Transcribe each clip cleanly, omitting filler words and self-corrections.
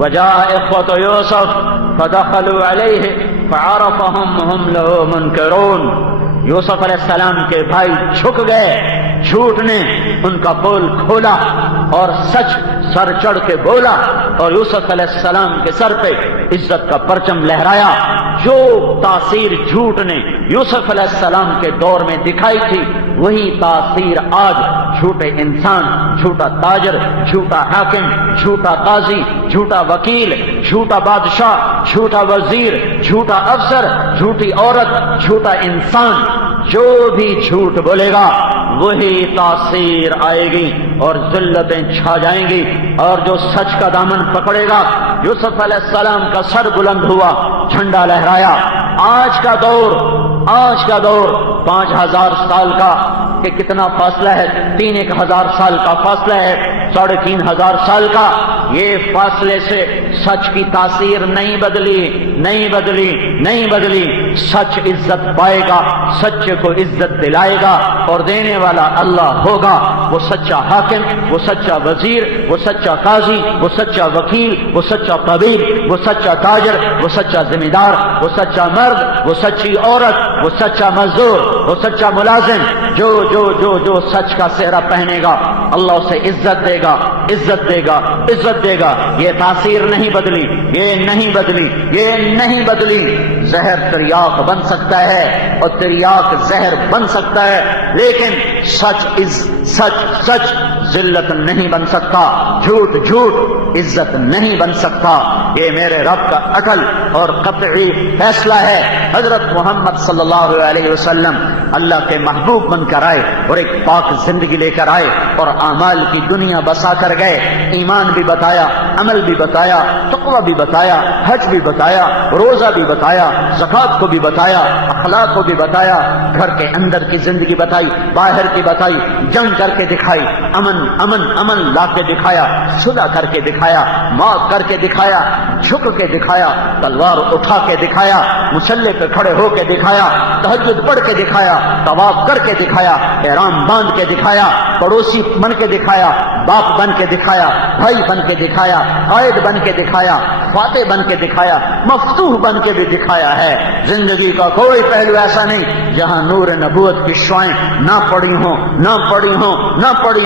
وجاء إخوة يوسف فدخلوا عليه فعرفهم هم له منكرون. یوسف علیہ السلام کے بھائی جھک گئے، جھوٹ نے ان کا پول کھولا اور سچ سر چڑھ کے بولا، اور یوسف علیہ السلام کے سر پہ عزت کا پرچم لہرایا. جو تاثیر جھوٹ نے یوسف علیہ السلام کے دور میں دکھائی تھی، وہی تاثیر آج جھوٹے انسان، جھوٹا تاجر، جھوٹا حاکم، جھوٹا قاضی، جھوٹا وکیل، جھوٹا بادشاہ، جھوٹا وزیر، جھوٹا افسر، جھوٹی عورت، جھوٹا انسان، جو بھی جھوٹ بولے گا وہی تاثیر آئے گی اور ذلتیں چھا جائیں گی. اور جو سچ کا دامن پکڑے گا، یوسف علیہ السلام کا سر بلند ہوا، جھنڈا لہرایا. آج کا دور 5000 سال کا کہ کتنا فاصلہ ہے، 3000 سال کا فاصلہ ہے، 3500 سال کا. یہ فاصلے سے سچ کی تاثیر نہیں بدلی. سچ عزت پائے گا، سچ کو عزت دلائے گا، اور دینے والا اللہ ہوگا. وہ سچا حاکم، وہ سچا وزیر، وہ سچا قاضی، وہ سچا وکیل، وہ سچا طبیب، وہ سچا تاجر، وہ سچا ذمہ دار، وہ سچا مرد، وہ سچی عورت، وہ سچا مزدور، وہ سچا ملازم، جو سچ کا سہرا پہنے گا اللہ اسے عزت دے گا. یہ تاثیر نہیں بدلی. زہر تریاق بن سکتا ہے اور تریاق زہر بن سکتا ہے، لیکن سچ ذلت نہیں بن سکتا، جھوٹ عزت نہیں بن سکتا. یہ میرے رب کا عقل اور قطعی فیصلہ ہے. حضرت محمد صلی اللہ علیہ وسلم اللہ کے محبوب بن کر آئے اور ایک پاک زندگی لے کر آئے اور اعمال کی دنیا بسا کر گئے. ایمان بھی بتایا، عمل بھی بتایا، تقوی بھی بتایا، حج بھی بتایا، روزہ بھی بتایا، زکات کو بھی بتایا، اخلاق کو بھی بتایا، گھر کے اندر کی زندگی بتائی، باہر کی بتائی، جنگ کر کے دکھائی، امن لا کے دکھایا، صلح کر کے دکھایا، معاف کر کے دکھایا، جھک کے دکھایا، تلوار اٹھا کے دکھایا، مسلح پہ کھڑے ہو کے دکھایا، تہجد پڑھ کے دکھایا، طواف کر کے دکھایا، احرام باندھ کے دکھایا، پڑوسی بن کے دکھایا، باپ بن کے دکھایا، بھائی بن کے دکھایا، قائد بن کے دکھایا، فاتح بن کے دکھایا، مفتوح بن کے بھی دکھایا ہے. زندگی کا کوئی پہلو ایسا نہیں جہاں نور نبوت کی شعائیں نہ پڑی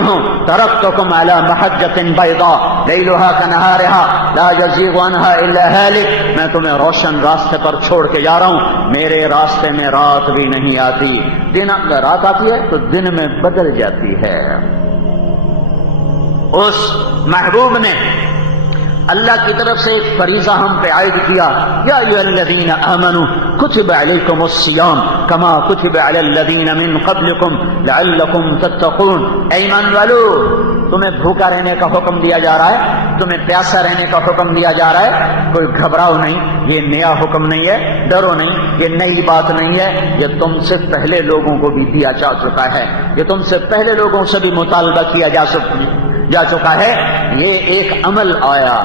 ہوں. ترکتکم علی محجۃ بیضاء لیلھا کنہارھا لا یزیغ عنھا الا ھالک. میں تمہیں روشن راستے پر چھوڑ کے جا رہا ہوں. میرے راستے میں رات بھی نہیں آتی. دن اگر رات آتی ہے تو دن میں بدل جاتی ہے. اس محبوب نے اللہ کی طرف سے ایک فریضہ ہم پہ عائد کیا. یا ایھا الذین آمنوا کتب علیکم الصیام کما کتب علی الذین من قبلکم لعلکم تتقون. اے ایمان والو، تمہیں بھوکا رہنے کا حکم دیا جا رہا ہے، تمہیں پیاسا رہنے کا حکم دیا جا رہا ہے. کوئی گھبراؤ نہیں، یہ نیا حکم نہیں ہے. ڈرو نہیں، یہ نئی بات نہیں ہے. یہ تم سے پہلے لوگوں کو بھی دیا جا چکا ہے. یہ تم سے پہلے لوگوں سے بھی مطالبہ کیا جا چکا ہے. یہ ایک عمل آیا،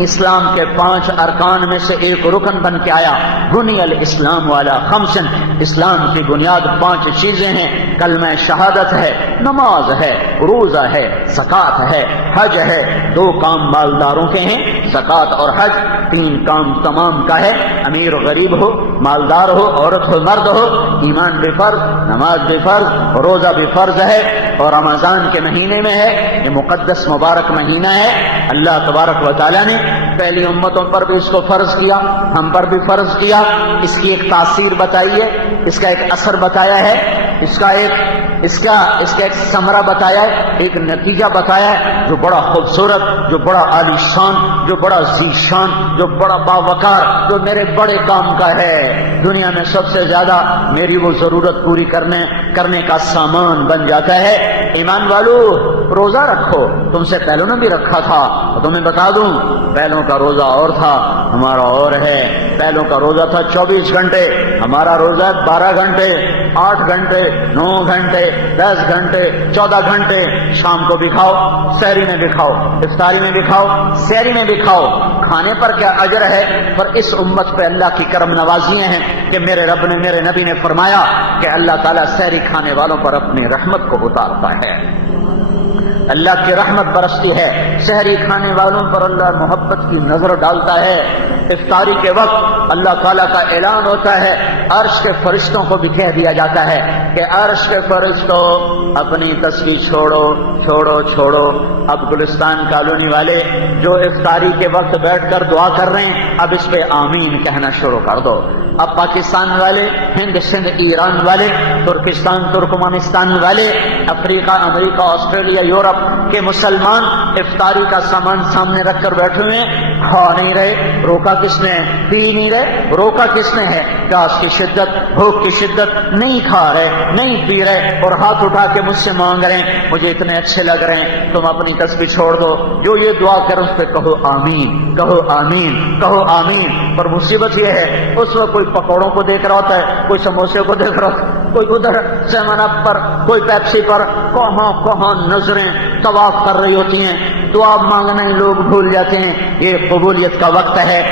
اسلام کے 5 ارکان میں سے ایک رکن بن کے آیا. بنی الاسلام والا خمسن. اسلام کی بنیاد 5 چیزیں ہیں. کلمہ شہادت ہے، نماز ہے، روزہ ہے، زکات ہے، حج ہے. 2 کام مالداروں کے ہیں، زکات اور حج. 3 کام تمام کا ہے. امیر غریب ہو، مالدار ہو، عورت ہو، مرد ہو. ایمان بھی فرض، نماز بھی فرض، روزہ بھی فرض ہے. اور رمضان کے مہینے میں ہے. یہ مقدس مبارک مہینہ ہے. اللہ تبارک و تعالیٰ نے پہلی امتوں پر بھی اس کو فرض کیا، ہم پر بھی فرض کیا. اس کی ایک تاثیر بتائی ہے، اس کا ایک اثر بتایا ہے، اس کا ایک ثمرہ بتایا ہے، ایک نتیجہ بتایا ہے جو بڑا خوبصورت، جو بڑا عالی شان، جو بڑا ذی شان، جو بڑا باوقار، جو میرے بڑے کام کا ہے. دنیا میں سب سے زیادہ میری وہ ضرورت پوری کرنے کا سامان بن جاتا ہے. ایمان والو، روزہ رکھو. تم سے پہلوں نے بھی رکھا تھا. تمہیں بتا دوں، پہلوں کا روزہ اور تھا، ہمارا اور ہے. پہلوں کا روزہ تھا 24 گھنٹے، ہمارا روزہ ہے 12 گھنٹے، 8 گھنٹے، 9 گھنٹے، 10 گھنٹے، 14 گھنٹے. شام کو بھی کھاؤ، سحری میں بھی کھاؤ، افطاری میں بھی کھاؤ، سحری میں بھی کھاؤ. کھانے پر کیا اجر ہے، پر اس امت پہ اللہ کی کرم نوازیاں ہیں کہ میرے رب نے، میرے نبی نے فرمایا کہ اللہ تعالیٰ سحری کھانے والوں پر اپنی رحمت کو اتارتا ہے. اللہ کی رحمت برستی ہے، سحری کھانے والوں پر اللہ محبت کی نظر ڈالتا ہے۔ افطاری کے وقت اللہ تعالیٰ کا اعلان ہوتا ہے، عرش کے فرشتوں کو بھی کہہ دیا جاتا ہے کہ عرش کے فرشتوں اپنی تسبیح چھوڑو چھوڑو چھوڑو۔ اب گلستان کالونی والے جو افطاری کے وقت بیٹھ کر دعا کر رہے ہیں، اب اس پہ آمین کہنا شروع کر دو۔ اب پاکستان والے، ہند سندھ ایران والے، ترکستان ترکمانستان والے، افریقہ امریکہ آسٹریلیا یورپ کے مسلمان افطاری کا سامان سامنے رکھ کر بیٹھے ہوئے ہیں، کھا نہیں رہے، روکا کس نے ہے؟ پی نہیں رہے، روکا کس نے ہے؟ پیاس کی شدت، بھوک کی شدت، نہیں کھا رہے نہیں پی رہے، اور ہاتھ اٹھا کے مجھ سے مانگ رہے ہیں مجھے اتنے اچھے لگ رہے ہیں، تم اپنی تسبیح چھوڑ دو۔ جو یہ دعا کرے اس پہ کہو آمین، کہو آمین، کہو آمین۔ پر مصیبت یہ ہے اس وقت کوئی پکوڑوں کو دیکھ رہا ہوتا ہے، کوئی سموسے کو دیکھ رہا ہوتا ہے، کوئی ادھر 7 اپ پر، کوئی پیپسی پر، کہاں کہاں نظریں طواف کر رہی ہوتی ہیں، دعا مانگنا ہی لوگ بھول جاتے ہیں۔ یہ قبولیت کا وقت ہے،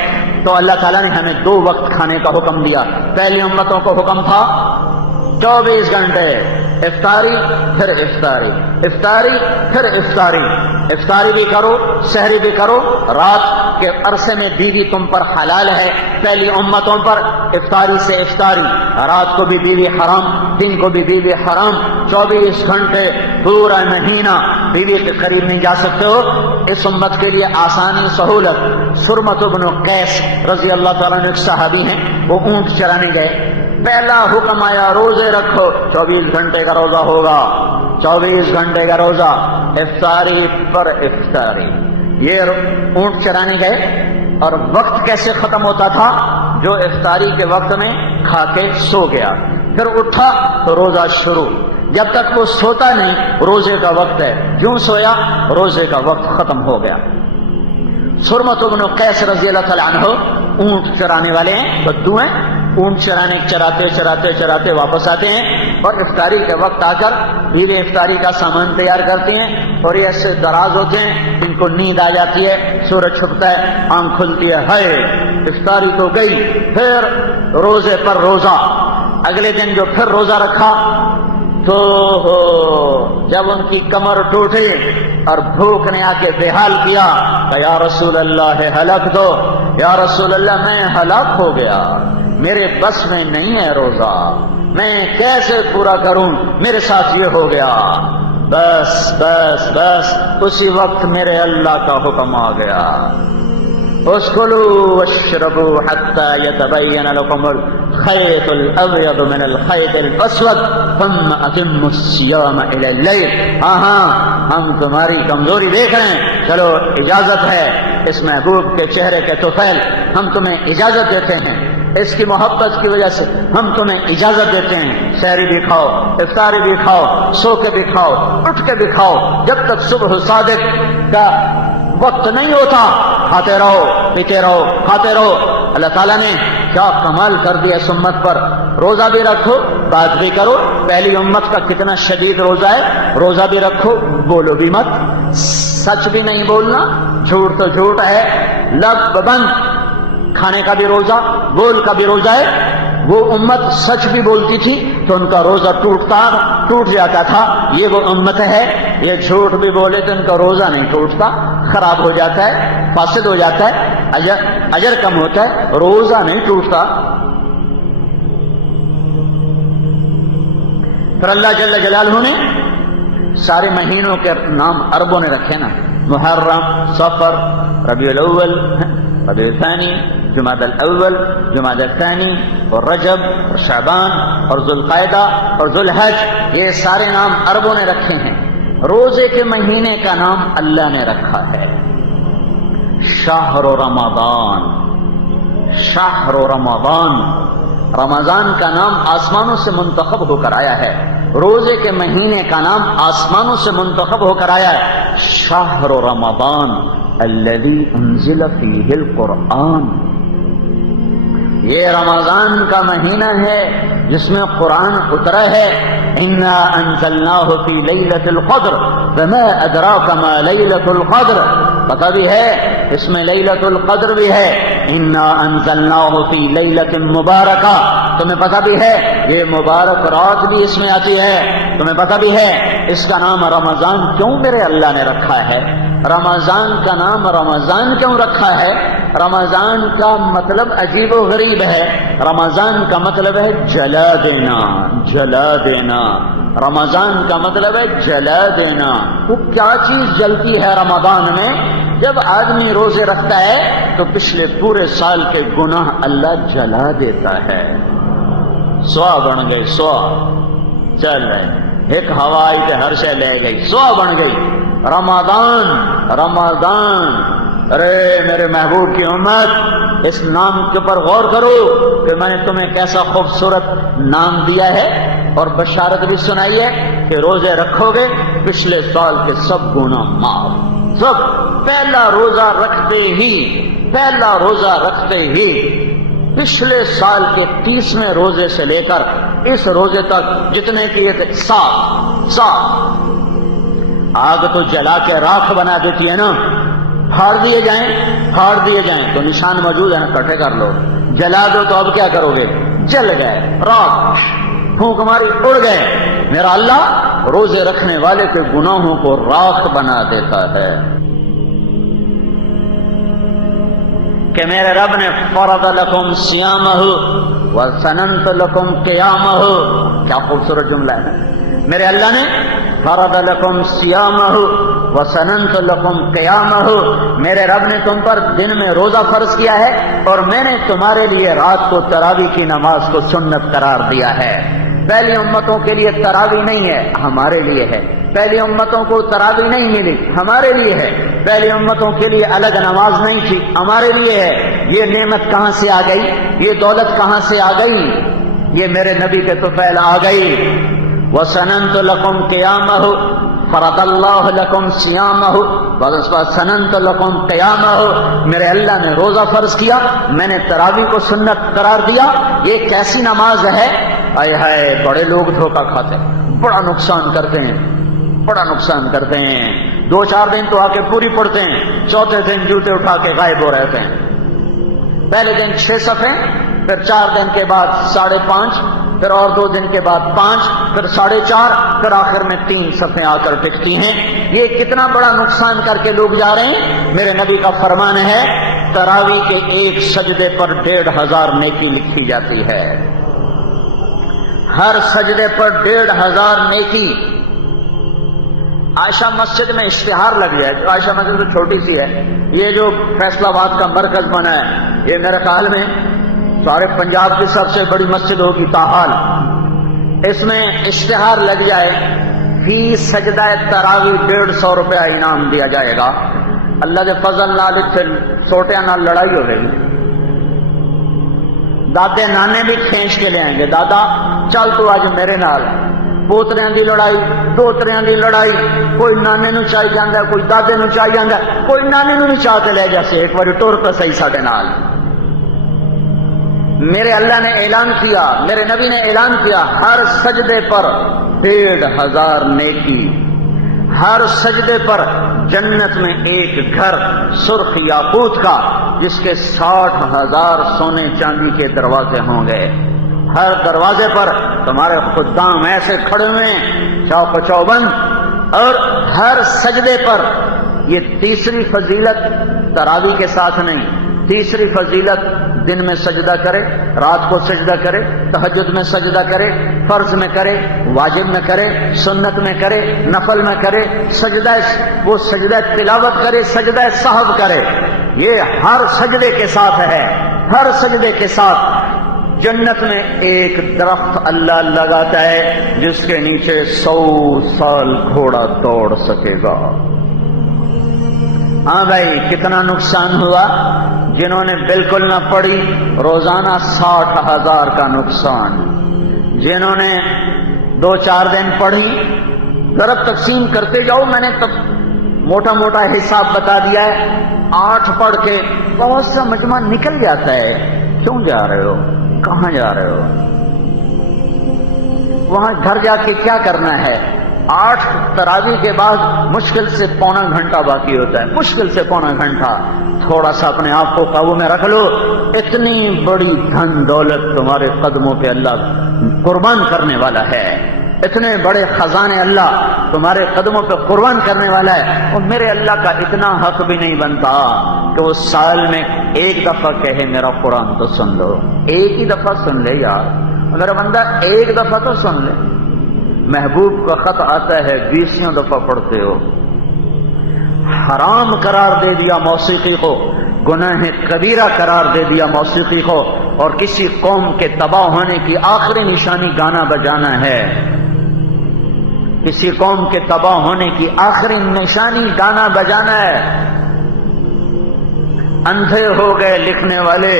تو اللہ تعالیٰ نے ہمیں 2 وقت کھانے کا حکم دیا۔ پہلی امتوں کو حکم تھا 24 گھنٹے افطاری پھر افطاری، افطاری پھر افطاری، افطاری بھی کرو سحری بھی کرو۔ رات کے عرصے میں بیوی تم پر حلال ہے، پہلی امتوں پر افطاری سے افطاری، رات کو بھی بیوی حرام، دن کو بھی بیوی حرام، 24 گھنٹے پورا مہینہ بیوی کے قریب نہیں جا سکتے ہو۔ اس امت کے لیے آسانی سہولت، سرمت بن قیس رضی اللہ تعالیٰ عنہ ایک صحابی ہیں، وہ اونٹ چرانے گئے، پہلا حکم آیا روزے رکھو، 24 گھنٹے کا روزہ ہوگا، 24 گھنٹے کا روزہ، افطاری پر افطاری۔ یہ اونٹ چرانے گئے، اور وقت کیسے ختم ہوتا تھا؟ جو افطاری کے وقت میں کھا کے سو گیا، پھر اٹھا تو روزہ شروع، جب تک وہ سوتا نہیں روزے کا وقت ہے، جوں سویا روزے کا وقت ختم ہو گیا۔ سرمت بن قیس رضی اللہ تعالیٰ عنہ اونٹ چرانے والے ہیں، بدو ہیں، اونٹ چراتے چراتے واپس آتے ہیں، اور افطاری کے وقت آ کر بیوی افطاری کا سامان تیار کرتے ہیں، اور یہ ایسے دراز ہوتے ہیں ان کو نیند آ جاتی ہے، سورج چھپتا ہے، آنکھ کھلتی ہے، ہائے افطاری تو گئی، پھر روزے پر روزہ۔ اگلے دن جو پھر روزہ رکھا تو جب ان کی کمر ٹوٹی اور بھوک نے آ کے بے حال کیا کہ یا رسول اللہ ہلاک دو، یا رسول اللہ میں ہلاک ہو گیا، میرے بس میں نہیں ہے روزہ، میں کیسے پورا کروں، میرے ساتھ یہ ہو گیا۔ بس بس بس اسی وقت میرے اللہ کا حکم آ گیا، اسکلوا واشربوا حتى يتبين لكم الخيط الابيض من الخيط الاسود ثم اتموا الصيام الى الليل۔ ہاں ہم تمہاری کمزوری دیکھ رہے ہیں، چلو اجازت ہے، اس محبوب کے چہرے کے طفیل ہم تمہیں اجازت دیتے ہیں، اس کی محبت کی وجہ سے ہم تمہیں اجازت دیتے ہیں، سحری بھی کھاؤ افطاری بھی کھاؤ، سو کے بھی کھاؤ اٹھ کے بھی کھاؤ، جب تک صبح صادق کا وقت نہیں ہوتا کھاتے رہو پیتے رہو کھاتے رہو۔ اللہ تعالیٰ نے کیا کمال کر دیا اس امت پر، روزہ بھی رکھو بات بھی کرو۔ پہلی امت کا کتنا شدید روزہ ہے، روزہ بھی رکھو بولو بھی مت، سچ بھی نہیں بولنا، جھوٹ تو جھوٹ ہے، لب بند، کھانے کا بھی روزہ بول کا بھی روزہ ہے۔ وہ امت سچ بھی بولتی تھی تو ان کا روزہ ٹوٹ جاتا تھا، یہ وہ امت ہے یہ جھوٹ بھی بولے تو ان کا روزہ نہیں ٹوٹتا، خراب ہو جاتا ہے، فاسد ہو جاتا ہے، اجر کم ہوتا ہے، روزہ نہیں ٹوٹتا۔ پھر اللہ جل جلالہ نے سارے مہینوں کے نام عربوں نے رکھے نا، محرم، صفر، ربیع الاول، ربیع الثانی، جمادی الاول، جمادی الثانی، اور رجب اور شعبان اور ذوالقعدہ اور ذوالحج، یہ سارے نام عربوں نے رکھے ہیں۔ روزے کے مہینے کا نام اللہ نے رکھا ہے شہر رمضان، شہر رمضان، رمضان کا نام آسمانوں سے منتخب ہو کر آیا ہے، روزے کے مہینے کا نام آسمانوں سے منتخب ہو کر آیا ہے شہر رمضان الذی انزل فیہ القرآن۔ یہ رمضان کا مہینہ ہے جس میں قرآن اترا ہے، انا انزلناہ فی لیلۃ القدر وما ادراک ما لیلۃ القدر، پتہ بھی ہے اس میں لیلۃ القدر بھی ہے، انا انزلناہ فی لیلۃ مبارکہ، تمہیں پتہ بھی ہے یہ مبارک رات بھی اس میں آتی ہے، تمہیں پتہ بھی ہے اس کا نام رمضان کیوں میرے اللہ نے رکھا ہے، رمضان کا نام رمضان کیوں رکھا ہے؟ رمضان کا مطلب عجیب و غریب ہے، رمضان کا مطلب ہے جلا دینا، جلا دینا، رمضان کا مطلب ہے جلا دینا۔ وہ کیا چیز جلتی ہے رمضان میں؟ جب آدمی روزے رکھتا ہے تو پچھلے پورے سال کے گناہ اللہ جلا دیتا ہے، سوا بن گئی، سوا چل رہے، ایک ہوا آئی کہ ہر شے لے گئی، سوا بن گئی۔ رمضان، رمضان، ارے میرے محبوب کی امت، اس نام کے اوپر غور کرو کہ میں نے تمہیں کیسا خوبصورت نام دیا ہے، اور بشارت بھی سنائی ہے کہ روزے رکھو گے پچھلے سال کے سب گناہ معاف، سب۔ پہلا روزہ رکھتے ہی، پہلا روزہ رکھتے ہی پچھلے سال کے 30ویں روزے سے لے کر اس روزے تک جتنے کیے تھے، صاف آگ تو جلا کے راکھ بنا دیتی ہے نا، پھاڑ دیے جائیں، پھاڑ دیے جائیں تو نشان موجود ہے نا، اکٹھے کر لو، جلا دو تو اب کیا کرو گے؟ جل گئے، راکھ پھونک ماری اڑ گئے۔ میرا اللہ روزے رکھنے والے کے گناہوں کو راکھ بنا دیتا ہے کہ میرے رب نے فرض لکم صیامہ وسننت لکم قیامہ، کیا خوبصورت جملہ ہے، میرے اللہ نے فرض لکم صیامہ وسننت لکم قیامہ، میرے رب نے تم پر دن میں روزہ فرض کیا ہے اور میں نے تمہارے لیے رات کو تراویح کی نماز کو سنت قرار دیا ہے۔ پہلی امتوں کے لیے تراویح نہیں ہے، ہمارے لیے ہے۔ پہلی امتوں کو تراویح نہیں ملی، ہمارے لیے ہے۔ پہلی امتوں کے لیے الگ نماز نہیں تھی، ہمارے لیے ہے۔ یہ نعمت کہاں سے آ گئی؟ یہ دولت کہاں سے آ گئی؟ یہ میرے نبی کے طفیل آ گئی۔ وَسَنَنْتُ لَكُمْ قِيَامَهُ فَرَضَ اللَّهُ لَكُمْ صِيَامَهُ وَسَنَنْتُ لَكُمْ قِيَامَهُ، میرے اللہ نے روزہ فرض کیا، میں نے تراویح کو سنت قرار دیا۔ یہ کیسی نماز ہے؟ آئے ہائے، بڑے لوگ دھوکہ کھاتے ہیں، بڑا نقصان کرتے ہیں، بڑا نقصان کرتے ہیں۔ 2-4 دن تو آ کے پوری پڑھتے ہیں، چوتھے دن جوتے اٹھا کے غائب ہو رہتے ہیں۔ پہلے دن 6 صفحے، پھر 4 دن کے بعد 5.5، پھر اور 2 دن کے بعد 5، پھر 4.5، پھر آخر میں 3 صفحے آ کر ٹکتی ہیں۔ یہ کتنا بڑا نقصان کر کے لوگ جا رہے ہیں۔ میرے نبی کا فرمان ہے تراویح کے ایک سجدے پر 1500 نیکی لکھی جاتی ہے، ہر سجدے پر 1500 نیکی۔ عائشہ مسجد میں اشتہار لگ گیا ہے، عائشہ مسجد تو چھوٹی سی ہے، یہ جو فیصل آباد کا مرکز بنا ہے، یہ میرے خیال میں سارے پنجاب کی سب سے بڑی مسجد ہوگی تاحال۔ اس میں اشتہار لگ جائے، فی سجدہ تراویح 150 روپیہ انعام دیا جائے گا۔ اللہ کے فضل نال چھوٹے نال لڑائی ہو رہی، دادے نانے بھی کھینچ کے لے آئیں گے، دادا چل تو آج میرے نال۔ پوتریاں دی لڑائی، دوتریاں دی لڑائی، کوئی نانے نو چاہی جاندا ہے، کوئی دادے نو چاہی جاندا ہے، کوئی نانے نو نہیں چاہ کے لے جیسے ایک بار ٹور پہ صحیح ساڈے نال۔ میرے اللہ نے اعلان کیا، میرے نبی نے اعلان کیا، ہر سجدے پر 1500 نیکی، ہر سجدے پر جنت میں ایک گھر سرخ یاقوت کا جس کے 60,000 سونے چاندی کے دروازے ہوں گے۔ ہر دروازے پر تمہارے خدام ایسے کھڑے ہوئے ہیں چوک چوبند، اور ہر سجدے پر یہ تیسری فضیلت تراویح کے ساتھ نہیں، تیسری فضیلت دن میں سجدہ کرے، رات کو سجدہ کرے، تہجد میں سجدہ کرے، فرض میں کرے، واجب میں کرے، سنت میں کرے، نفل میں کرے، سجدہ وہ سجدہ تلاوت کرے، سجدہ سہو کرے۔ یہ ہر سجدے کے ساتھ ہے، ہر سجدے کے ساتھ۔ جنت میں ایک درخت اللہ لگاتا ہے جس کے نیچے 100 سال گھوڑا دوڑ سکے گا۔ ہاں بھائی، کتنا نقصان ہوا جنہوں نے بالکل نہ پڑھی، روزانہ 60,000 کا نقصان۔ جنہوں نے 2-4 دن پڑھی، ضرب تقسیم کرتے جاؤ، میں نے موٹا موٹا حساب بتا دیا ہے۔ 8 پڑھ کے بہت سا مجمع نکل جاتا ہے۔ کیوں جا رہے ہو؟ کہاں جا رہے ہو؟ وہاں گھر جا کے کیا کرنا ہے؟ 8 تراویح کے بعد مشکل سے 1.25 گھنٹہ باقی ہوتا ہے، مشکل سے 1.25 گھنٹہ۔ تھوڑا سا اپنے آپ کو قابو میں رکھ لو، اتنی بڑی دھن دولت تمہارے قدموں پہ اللہ قربان کرنے والا ہے، اتنے بڑے خزانے اللہ تمہارے قدموں پہ قربان کرنے والا ہے، اور میرے اللہ کا اتنا حق بھی نہیں بنتا کہ وہ سال میں ایک دفعہ کہے میرا قرآن تو سن لو۔ ایک ہی دفعہ سن لے یار، میرا بندہ ایک دفعہ تو سن لے۔ محبوب کا خط آتا ہے 20 دفعہ پڑھتے ہو۔ حرام قرار دے دیا موسیقی کو، گناہ کبیرہ قرار دے دیا موسیقی کو، اور کسی قوم کے تباہ ہونے کی آخری نشانی گانا بجانا ہے۔ کسی قوم کے تباہ ہونے کی آخری نشانی گانا بجانا ہے۔ اندھے ہو گئے لکھنے والے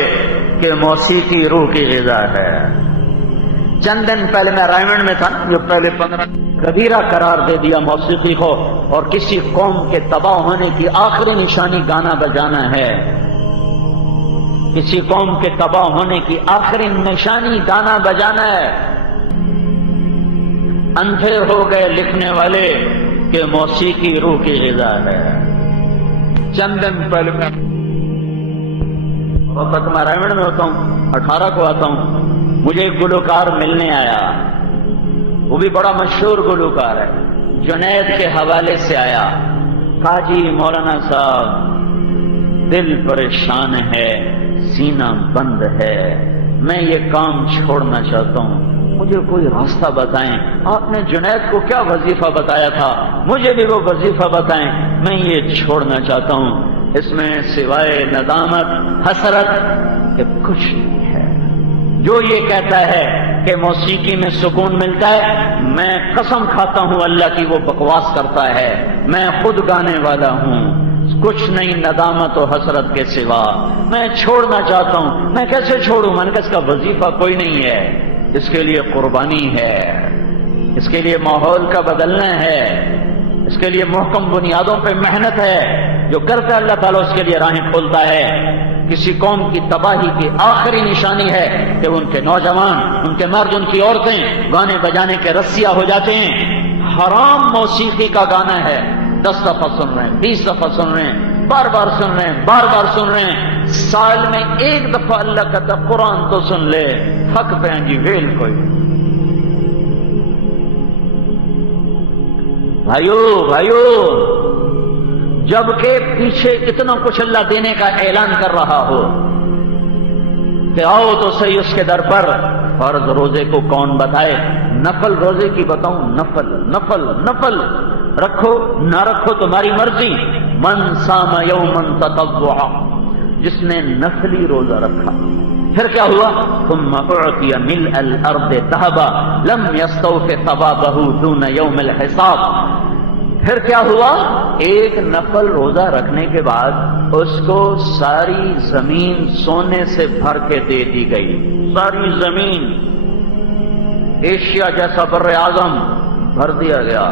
کہ موسیقی روح کی غذا ہے۔ چند دن پہلے میں رائمنڈ میں تھا، جو پہلے 15 کبیرہ قرار دے دیا موسیقی کو، اور کسی قوم کے تباہ ہونے کی آخری نشانی گانا بجانا ہے۔ کسی قوم کے تباہ ہونے کی آخری نشانی گانا بجانا ہے۔ اندھے ہو گئے لکھنے والے کہ موسیقی روح کی غذا ہے۔ چند دن پہلے میں وقت میں رائمنڈ میں ہوتا ہوں، 18 کو آتا ہوں، مجھے ایک گلوکار ملنے آیا، وہ بھی بڑا مشہور گلوکار ہے، جنید کے حوالے سے آیا، کہا جی مولانا صاحب دل پریشان ہے، سینہ بند ہے، میں یہ کام چھوڑنا چاہتا ہوں، مجھے کوئی راستہ بتائیں۔ آپ نے جنید کو کیا وظیفہ بتایا تھا، مجھے بھی وہ وظیفہ بتائیں، میں یہ چھوڑنا چاہتا ہوں، اس میں سوائے ندامت حسرت کہ کچھ نہیں ہے۔ جو یہ کہتا ہے کہ موسیقی میں سکون ملتا ہے، میں قسم کھاتا ہوں اللہ کی وہ بکواس کرتا ہے، میں خود گانے والا ہوں، کچھ نہیں ندامت و حسرت کے سوا، میں چھوڑنا چاہتا ہوں۔ میں کیسے چھوڑوں؟ میں نے کہا اس کا وظیفہ کوئی نہیں ہے، اس کے لیے قربانی ہے، اس کے لیے ماحول کا بدلنا ہے، اس کے لیے محکم بنیادوں پہ محنت ہے، جو کرتا ہے اللہ تعالیٰ اس کے لیے راہیں کھولتا ہے۔ کسی قوم کی تباہی کی آخری نشانی ہے کہ ان کے نوجوان، ان کے مرد، ان کی عورتیں گانے بجانے کے رسیا ہو جاتے ہیں۔ حرام موسیقی کا گانا ہے، 10 دفعہ سن رہے ہیں، 20 دفعہ سن رہے ہیں، بار بار سن رہے ہیں، بار بار سن رہے ہیں۔ سال میں ایک دفعہ اللہ کا قرآن تو سن لے، حق پہ ہیں جی ویل کوئی۔ بھائیو جبکہ پیچھے اتنا کچھ اللہ دینے کا اعلان کر رہا ہو کہ آؤ تو صحیح اس کے در پر۔ فرض روزے کو کون بتائے؟ نفل روزے کی بتاؤں؟ نفل نفل نفل رکھو نہ رکھو تمہاری مرضی۔ من صام یوما تطوعا، جس نے نفلی روزہ رکھا، پھر کیا ہوا؟ ثم اعطی ملء الارض ذهبا لم يستوف ثوابه دون یوم الحساب۔ پھر کیا ہوا؟ ایک نفل روزہ رکھنے کے بعد اس کو ساری زمین سونے سے بھر کے دے دی گئی۔ ساری زمین، ایشیا جیسا بر اعظم بھر دیا گیا،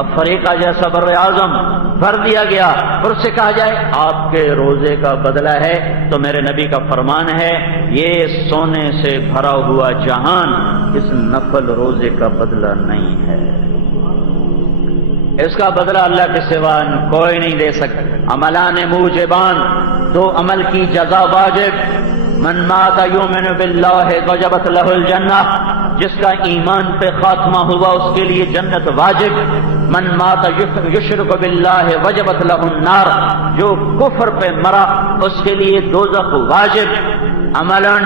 افریقہ جیسا بر اعظم بھر دیا گیا، اور اس سے کہا جائے آپ کے روزے کا بدلہ ہے، تو میرے نبی کا فرمان ہے یہ سونے سے بھرا ہوا جہان اس نفل روزے کا بدلہ نہیں ہے، اس کا بدلہ اللہ کے سوا کوئی نہیں دے سکتا۔ عملان موجبان، 2 عمل کی جزا واجب۔ من مات یؤمن باللہ وجبت لہ الجنہ، جس کا ایمان پہ خاتمہ ہوا اس کے لیے جنت واجب۔ من مات یشرک باللہ وجبت لہ النار، جو کفر پہ مرا اس کے لیے دوزخ واجب۔ عملان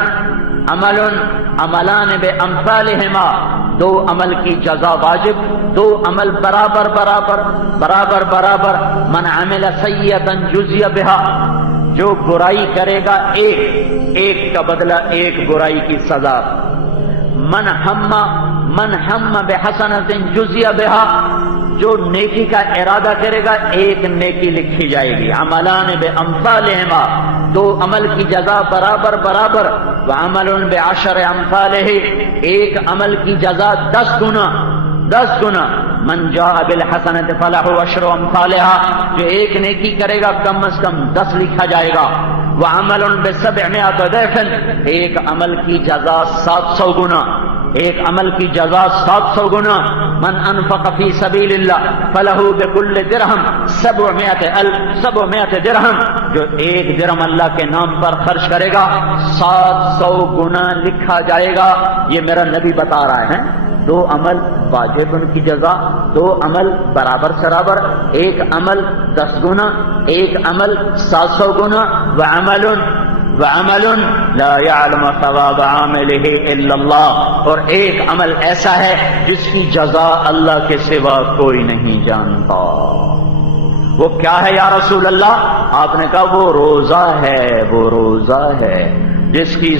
بامثالہما، 2 عمل کی جزا واجب، 2 عمل برابر برابر برابر برابر۔ من عمل سیئۃ جزی بہا، جو برائی کرے گا ایک کا بدلہ 1 برائی کی سزا۔ من ہم بحسنۃ جزی بہا، جو نیکی کا ارادہ کرے گا 1 نیکی لکھی جائے گی۔ عملان بامثالہما، 2 عمل کی جزا برابر برابر۔ وعمل بعشر امثالہ، 1 عمل کی جزا 10 گنا 10 گنا۔ من جاء بالحسنۃ فلہ عشر امثالہا، جو 1 نیکی کرے گا کم از کم 10 لکھا جائے گا۔ وعمل ب700 ضعف، 1 عمل کی جزا 700 گنا، 1 عمل کی جزا 700 گنا۔ من انفق فی سبیل اللہ فلہ بکل درہم 700 درہم، جو 1 درہم اللہ کے نام پر خرچ کرے گا 700 گنا لکھا جائے گا. یہ میرا نبی بتا رہا ہے. 2 عمل واجب ان کی جزا، 2 عمل برابر سرابر، 1 عمل 10 گنا، 1 عمل 700 گنا. وعمل لا يعلم ثواب عامله الا اللہ، اور 1 عمل ایسا ہے جس کی جزا اللہ کے سوا کوئی نہیں جانتا. وہ کیا ہے یا رسول اللہ؟ آپ نے کہا وہ روزہ ہے، وہ روزہ ہے جس کی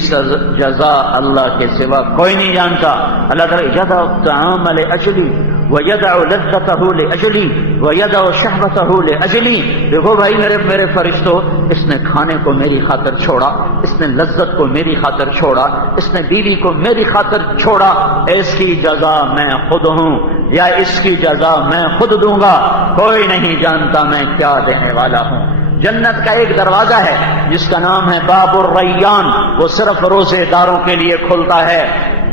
جزا اللہ کے سوا کوئی نہیں جانتا. اللہ تعالیٰ یدع الطعام لأجلی ویدع لذتہ لأجلی ویدع شہوتہ لأجلی. دیکھو بھائی میرے فرشتوں، اس نے کھانے کو میری خاطر چھوڑا، اس نے لذت کو میری خاطر چھوڑا، اس نے بیوی کو میری خاطر چھوڑا. اس کی جزا میں خود ہوں یا اس کی جزا میں خود دوں گا، کوئی نہیں جانتا میں کیا دینے والا ہوں. جنت کا ایک دروازہ ہے جس کا نام ہے باب الریان، وہ صرف روزے داروں کے لیے کھلتا ہے.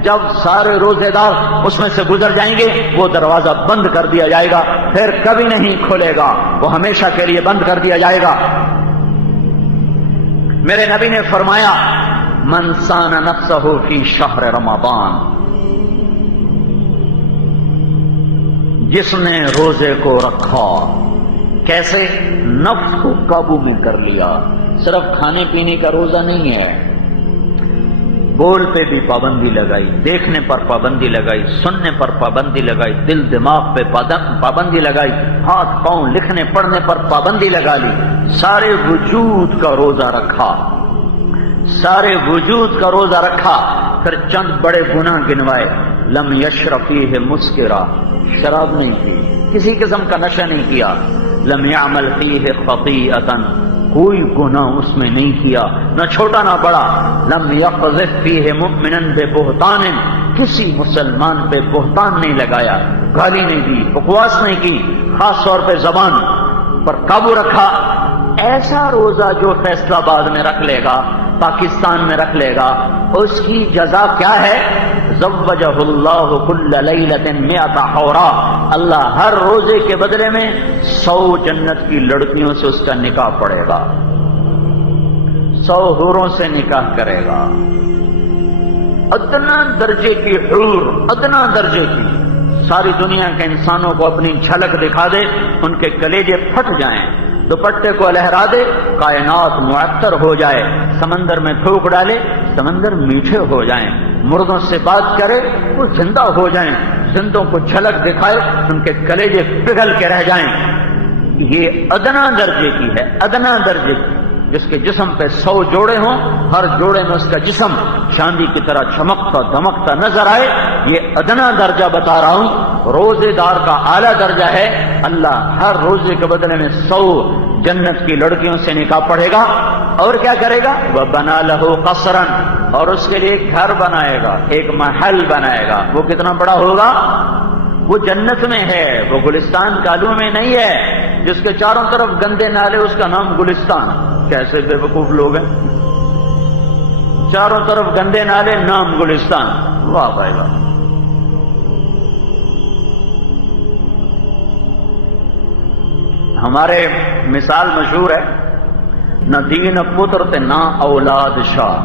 جب سارے روزے دار اس میں سے گزر جائیں گے وہ دروازہ بند کر دیا جائے گا، پھر کبھی نہیں کھلے گا، وہ ہمیشہ کے لیے بند کر دیا جائے گا. میرے نبی نے فرمایا من صان نفسہ فی شہر رمضان، جس نے روزے کو رکھا. کیسے؟ نفس کو قابو میں کر لیا. صرف کھانے پینے کا روزہ نہیں ہے، بول پہ بھی پابندی لگائی، دیکھنے پر پابندی لگائی، سننے پر پابندی لگائی، دل دماغ پہ پابندی لگائی، ہاتھ پاؤں لکھنے پڑھنے پر پابندی لگا لی. سارے وجود کا روزہ رکھا، سارے وجود کا روزہ رکھا. پھر چند بڑے گناہ گنوائے. لم یشرب فیہ مسکرا، شراب نہیں پی، کسی قسم کا نشہ نہیں کیا. لم یعمل فیہ خطیئۃ، کوئی گناہ اس میں نہیں کیا، نہ چھوٹا نہ بڑا. لم یقذف فیہ مؤمنا ببہتان، کسی مسلمان پہ بہتان نہیں لگایا، گالی نہیں دی، بکواس نہیں کی، خاص طور پہ زبان پر قابو رکھا. ایسا روزہ جو فیصلہ آباد میں رکھ لے گا، پاکستان میں رکھ لے گا، اس کی جزا کیا ہے؟ زوجہ اللہ کل لیلۃ 100 حورا، اللہ ہر روزے کے بدلے میں 100 جنت کی لڑکیوں سے اس کا نکاح پڑے گا، 100 حوروں سے نکاح کرے گا. ادنا درجے کی حور، ادنا درجے کی. ساری دنیا کے انسانوں کو اپنی جھلک دکھا دے، ان کے کلیجے پھٹ جائیں، دوپٹے کو لہرا دے، کائنات معطر ہو جائے، سمندر میں تھوک ڈالے، سمندر میٹھے ہو جائیں، مردوں سے بات کرے وہ زندہ ہو جائیں، زندوں کو جھلک دکھائے ان کے کلیجے پگھل کے رہ جائیں. یہ ادنا درجے کی ہے، ادنا درجے کی. جس کے جسم پہ 100 جوڑے ہوں، ہر جوڑے میں اس کا جسم چاندی کی طرح چمکتا دمکتا نظر آئے، یہ ادنا درجہ بتا رہا ہوں. روزے دار کا اعلیٰ درجہ ہے، اللہ ہر روزے کے بدلے میں 100 جنت کی لڑکیوں سے نکاح پڑھے گا. اور کیا کرے گا؟ وَبَنَا لَهُ قَصْرًا، اور اس کے لیے ایک گھر بنائے گا، ایک محل بنائے گا. وہ کتنا بڑا ہوگا؟ وہ جنت میں ہے، وہ گلستان کالو میں نہیں ہے جس کے چاروں طرف گندے نالے، اس کا نام گلستان. کیسے بے وقوف لوگ ہیں، چاروں طرف گندے نالے، نام گلستان. واہ بھائی واہ. ہمارے مثال مشہور ہے، نہ دین پتر تے نہ اولاد شاہ.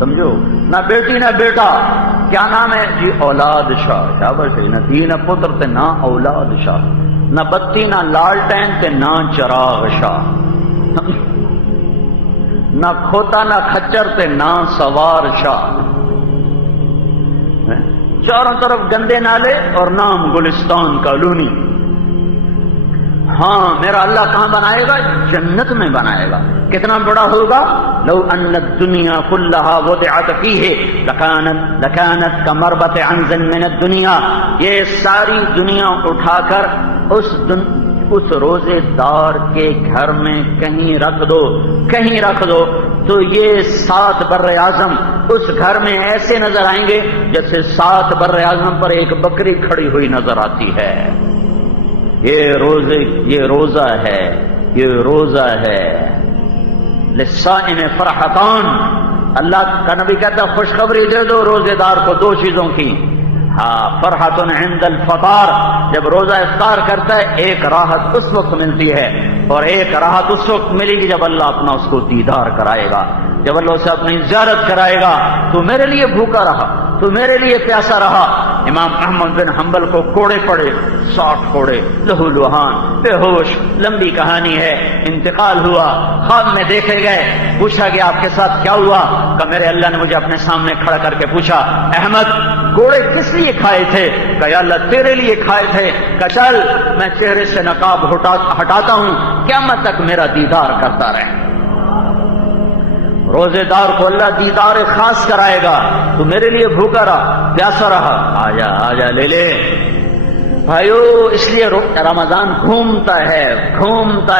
سمجھو، نہ بیٹی نہ بیٹا، کیا نام ہے جی؟ اولاد شاہ. شاباش. نہ دین پتر تے نہ اولاد شاہ، نہ بتی نہ لالٹین تے نہ چراغ شاہ، نہ کھوتا نہ کھچر تے نہ سوار شاہ. چاروں طرف گندے نالے اور نام گلستان کالونی. ہاں میرا اللہ کہاں بنائے گا؟ جنت میں بنائے گا. کتنا بڑا ہوگا؟ لو ان الدنیا كلها وضعت فيه لكانت كمربط عنز من الدنیا. یہ ساری دنیا اٹھا کر اس روزے دار کے گھر میں کہیں رکھ دو، کہیں رکھ دو، تو یہ 7 بر اعظم اس گھر میں ایسے نظر آئیں گے جیسے 7 بر اعظم پر ایک بکری کھڑی ہوئی نظر آتی ہے. یہ روزہ ہے، یہ روزہ ہے. للصائم فرحتان، اللہ کا نبی کہتا ہے خوشخبری دے دو روزے دار کو 2 چیزوں کی. ہاں، فرحت عند الفطار، جب روزہ افطار کرتا ہے ایک راحت اس وقت ملتی ہے. اور ایک راحت اس وقت ملے گی جب اللہ اپنا اس کو دیدار کرائے گا، جب اللہ اسے اپنی زیارت کرائے گا۔ تو میرے لیے بھوکا رہا، تو میرے لیے پیاسا رہا۔ امام احمد بن حنبل کو کوڑے پڑے، 60 کوڑے، لہو لوہان، بے ہوش، لمبی کہانی ہے۔ انتقال ہوا، خواب میں دیکھے گئے، پوچھا گیا آپ کے ساتھ کیا ہوا؟ کہ میرے اللہ نے مجھے اپنے سامنے کھڑا کر کے پوچھا، احمد کوڑے کس لیے کھائے تھے؟ کہ یا اللہ تیرے لیے کھائے تھے۔ کہ چل میں چہرے سے نقاب ہٹاتا ہوں، قیامت تک میرا دیدار کرتا رہے۔ روزے دار کو اللہ دیدار خاص کرائے گا۔ تو میرے لیے بھوکا رہا، پیاسا رہا، آجا آجا لے لے بھائیو۔ اس لیے رمضان گھومتا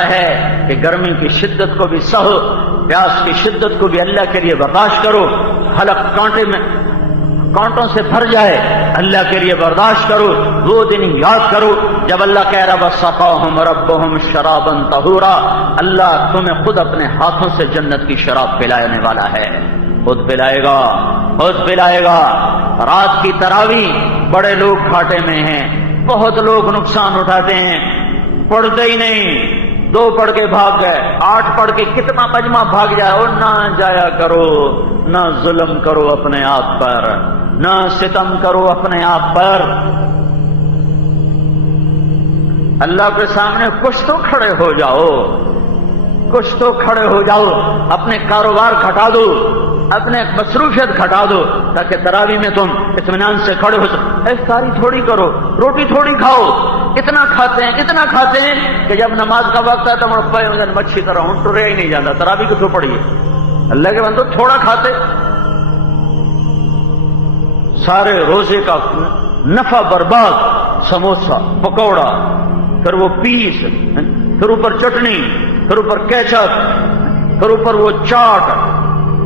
ہے کہ گرمی کی شدت کو بھی سہو، پیاس کی شدت کو بھی اللہ کے لیے برداشت کرو، حلق کانٹوں سے بھر جائے، اللہ کے لیے برداشت کرو۔ وہ دن یاد کرو جب اللہ کہہ رہا وَسَقَاهُمْ رَبُّهُمْ شَرَابًا طَهُورًا، اللہ تمہیں خود اپنے ہاتھوں سے جنت کی شراب پلانے والا ہے، خود پلائے گا۔ رات کی تراویح بڑے لوگ گھاٹے میں ہیں، بہت لوگ نقصان اٹھاتے ہیں، پڑھتے ہی نہیں، 2 پڑھ کے بھاگ گئے، 8 پڑھ کے کتنا مجمع بھاگ جائے۔ اور نہ جایا کرو، نہ ظلم کرو اپنے آپ پر، نہ ستم کرو اپنے آپ پر۔ اللہ کے سامنے کچھ تو کھڑے ہو جاؤ، اپنے کاروبار گھٹا دو، اپنے مصروفیت گھٹا دو، تاکہ تراویح میں تم اطمینان سے کھڑے ہو سکو۔ افطاری تھوڑی کرو، روٹی تھوڑی کھاؤ۔ اتنا کھاتے ہیں کہ جب نماز کا وقت ہے تو مچھی طرح ہوں ٹرے ہی نہیں جاتا، تراویح کیوں پڑی ہے؟ اللہ کے بندو تھوڑا کھاتے، سارے روزے کا نفع برباد۔ سموسا، پکوڑا، پھر وہ پیس، پھر اوپر چٹنی، پھر اوپر کیچپ، پھر اوپر وہ چاٹ،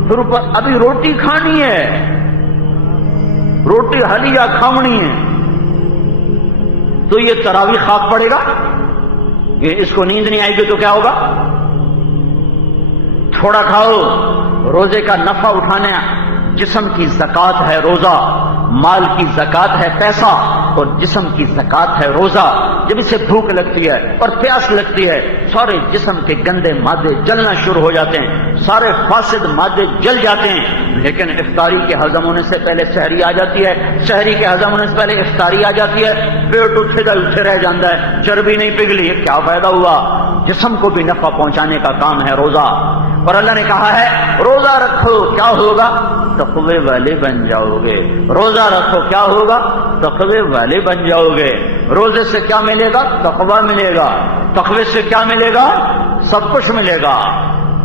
پھر اوپر ابھی روٹی کھانی ہے، روٹی حلیہ کھاونی ہے۔ تو یہ تراویح خاک پڑے گا؟ یہ اس کو نیند نہیں آئے گی تو کیا ہوگا؟ تھوڑا کھاؤ۔ روزے کا نفع اٹھانے، جسم کی زکات ہے روزہ، مال کی زکات ہے پیسہ، اور جسم کی زکات ہے روزہ۔ جب اسے بھوک لگتی ہے اور پیاس لگتی ہے، سارے جسم کے گندے مادے جلنا شروع ہو جاتے ہیں، سارے فاسد مادے جل جاتے ہیں۔ لیکن افطاری کے ہضم ہونے سے پہلے سحری آ جاتی ہے، سحری کے ہضم ہونے سے پہلے افطاری آ جاتی ہے، پیٹ اٹھے رہ جاتا ہے، چربی نہیں پگھلی، کیا فائدہ ہوا؟ جسم کو بھی نفع پہنچانے کا کام ہے روزہ۔ اور اللہ نے کہا ہے روزہ رکھو، کیا ہوگا؟ تقوی والے بن جاؤ گے۔ روزہ رکھو، کیا ہوگا؟ تقوی والے بن جاؤ گے۔ روزے سے کیا ملے گا؟ تقوی ملے گا۔ تقوی سے کیا ملے گا؟ سب کچھ ملے گا۔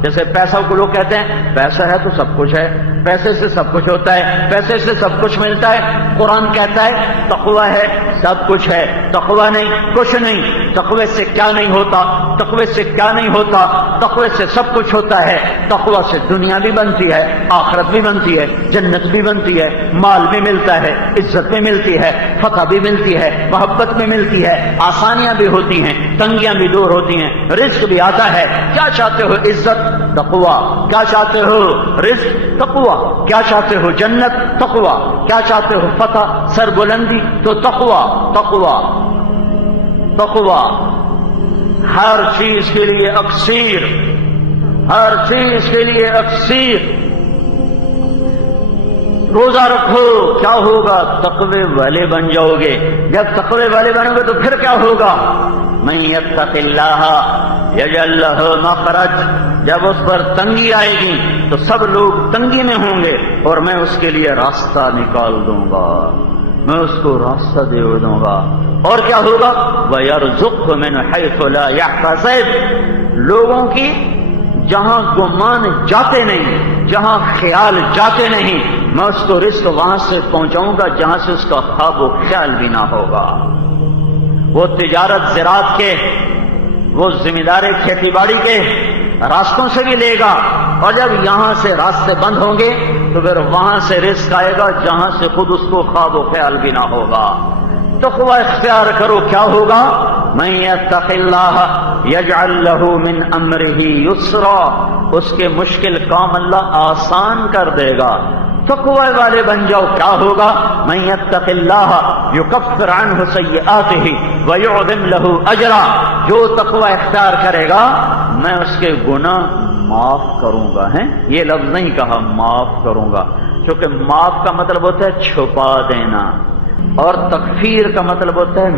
جیسے پیسہ کو لوگ کہتے ہیں پیسہ ہے تو سب کچھ ہے، پیسے سے سب کچھ ہوتا ہے، پیسے سے سب کچھ ملتا ہے۔ قرآن کہتا ہے تقوی ہے سب کچھ ہے، تقوی نہیں کچھ نہیں۔ تقوی سے کیا نہیں ہوتا؟ تقوی سے کیا نہیں ہوتا؟ تقوی سے سب کچھ ہوتا ہے۔ تقوی سے دنیا بھی بنتی ہے، آخرت بھی بنتی ہے، جنت بھی بنتی ہے، مال بھی ملتا ہے، عزت بھی ملتی ہے، فتح بھی ملتی ہے، محبت بھی ملتی ہے، آسانیاں بھی ہوتی ہیں، تنگیاں بھی دور ہوتی ہیں، رزق بھی آتا ہے۔ کیا چاہتے ہو؟ عزت؟ تقوی۔ کیا چاہتے ہو؟ رزق؟ تقوی۔ کیا چاہتے ہو؟ جنت؟ تقوی۔ کیا چاہتے ہو؟ فتح، سربلندی؟ تو تقوی۔ تقوی تقوی ہر چیز کے لیے اکسیر، ہر چیز کے لیے اکسیر۔ روزہ رکھو، کیا ہوگا؟ تقوی والے بن جاؤ گے۔ جب تقوی والے بنو گے تو پھر کیا ہوگا؟ من یتق اللہ یجعل لہ مخرج۔ جب اس پر تنگی آئے گی تو سب لوگ تنگی میں ہوں گے، اور میں اس کے لیے راستہ نکال دوں گا، میں اس کو راستہ دے دوں گا۔ اور کیا ہوگا؟ وَيَرْزُقْهُ مِنْ حَيْثُ لَا يَحْتَسِبُ۔ لوگوں کی جہاں گمان جاتے نہیں، جہاں خیال جاتے نہیں، میں اس کو رزق وہاں سے پہنچاؤں گا جہاں سے اس کا خواب و خیال بھی نہ ہوگا۔ وہ تجارت زراعت کے، وہ ذمہ داری کھیتی باڑی کے راستوں سے بھی لے گا، اور جب یہاں سے راستے بند ہوں گے تو پھر وہاں سے رزق آئے گا جہاں سے خود اس کو خواب و خیال بھی نہ ہوگا۔ تقوی اختیار کرو، کیا ہوگا؟ من یتق اللہ یجعل لہ من امرہ یسرا۔ اس کے مشکل کام اللہ آسان کر دے گا۔ تقوی والے بن جاؤ. کیا ہوگا؟ من یتق اللہ یکفر عنہ سیئاتہ ویعظم لہ اجرا. جو تقوی اختیار کرے گا میں اس کے گناہ معاف کروں گا. یہ لفظ نہیں کہا معاف کروں گا، کیونکہ معاف کا مطلب ہوتا ہے چھپا دینا، اور تکفیر کا مطلب ہوتا ہے